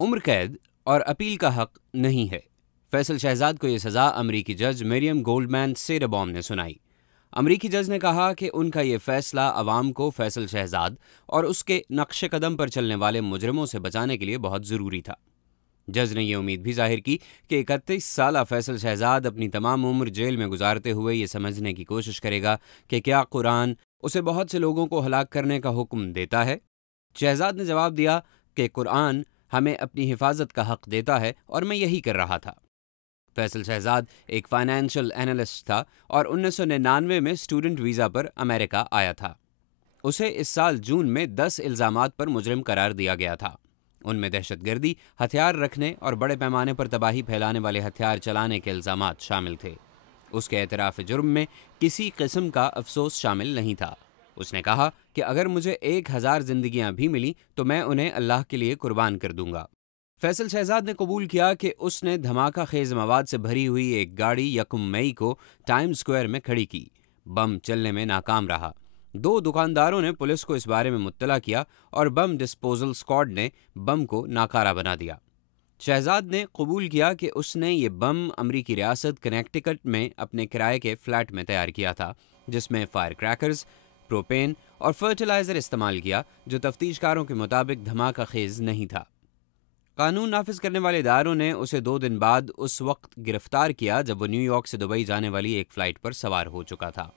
عمر قید اور اپیل کا حق نہیں ہے۔ فیصل شہزاد کو یہ سزا امریکی جج مریم گولڈمین سیڈبوم نے سنائی۔ امریکی جج نے کہا کہ ان کا یہ فیصلہ عوام کو فیصل شہزاد اور اس کے نقش قدم پر چلنے والے مجرموں سے بچانے کے لیے بہت ضروری تھا۔ جج نے یہ امید بھی ظاہر کی کہ 31 سالہ فیصل شہزاد اپنی تمام عمر جیل میں گزارتے ہوئے یہ سمجھنے کی کوشش کرے گا کہ کیا قرآن اسے بہت سے لوگوں کو ہلاک کرنے کا حکم دیتا ہے۔ شہزاد نے جواب دیا کہ قرآن ہمیں اپنی حفاظت کا حق دیتا ہے اور میں یہی کر رہا تھا۔ فیصل شہزاد ایک فائنینشل اینالسٹ تھا اور 1999 میں اسٹوڈنٹ ویزا پر امریکہ آیا تھا۔ اسے اس سال جون میں 10 الزامات پر مجرم قرار دیا گیا تھا۔ ان میں دہشت گردی، ہتھیار رکھنے اور بڑے پیمانے پر تباہی پھیلانے والے ہتھیار چلانے کے الزامات شامل تھے۔ اس کے اعتراف جرم میں کسی قسم کا افسوس شامل نہیں تھا۔ اس نے کہا کہ اگر مجھے 1000 زندگیاں بھی ملی تو میں انہیں اللہ کے لیے قربان کر دوں گا۔ فیصل شہزاد نے قبول کیا کہ اس نے دھماکہ خیز مواد سے بھری ہوئی ایک گاڑی 1 مئی کو ٹائم سکوائر میں کھڑی کی۔ بم چلنے میں ناکام رہا۔ 2 دکانداروں نے پولیس کو اس بارے میں مطلع کیا اور بم ڈسپوزل اسکواڈ نے بم کو ناکارہ بنا دیا۔ شہزاد نے قبول کیا کہ اس نے یہ بم امریکی ریاست کنیکٹیکٹ میں اپنے کرائے کے فلیٹ میں تیار کیا تھا، جس میں فائر کریکرز، پروپین اور فرٹیلائزر استعمال کیا، جو تفتیش کاروں کے مطابق دھماکہ خیز نہیں تھا۔ قانون نافذ کرنے والے اداروں نے اسے 2 دن بعد اس وقت گرفتار کیا جب وہ نیو یارک سے دبئی جانے والی ایک فلائٹ پر سوار ہو چکا تھا۔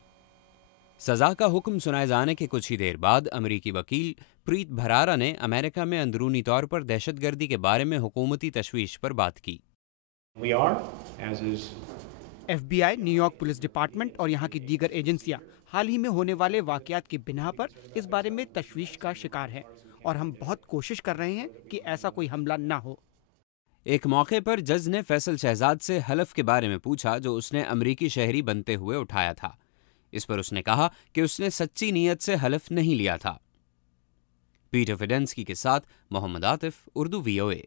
سزا کا حکم سنائے جانے کے کچھ ہی دیر بعد امریکی وکیل پریت بھرارا نے امریکہ میں اندرونی طور پر دہشت گردی کے بارے میں حکومتی تشویش پر بات کی۔ ایف بی آئی، نیو یارک پولیس ڈپارٹمنٹ اور یہاں کی دیگر ایجنسیاں حال ہی میں ہونے والے واقعات کی بنا پر اس بارے میں تشویش کا شکار ہیں اور ہم بہت کوشش کر رہے ہیں کہ ایسا کوئی حملہ نہ ہو۔ ایک موقع پر جج نے فیصل شہزاد سے حلف کے بارے میں پوچھا جو اس نے امریکی شہری بنتے ہوئے اٹھایا تھا۔ اس پر اس نے کہا کہ اس نے سچی نیت سے حلف نہیں لیا تھا۔ پیٹر فیڈنسکی کے ساتھ محمد عاطف، اردو VOA۔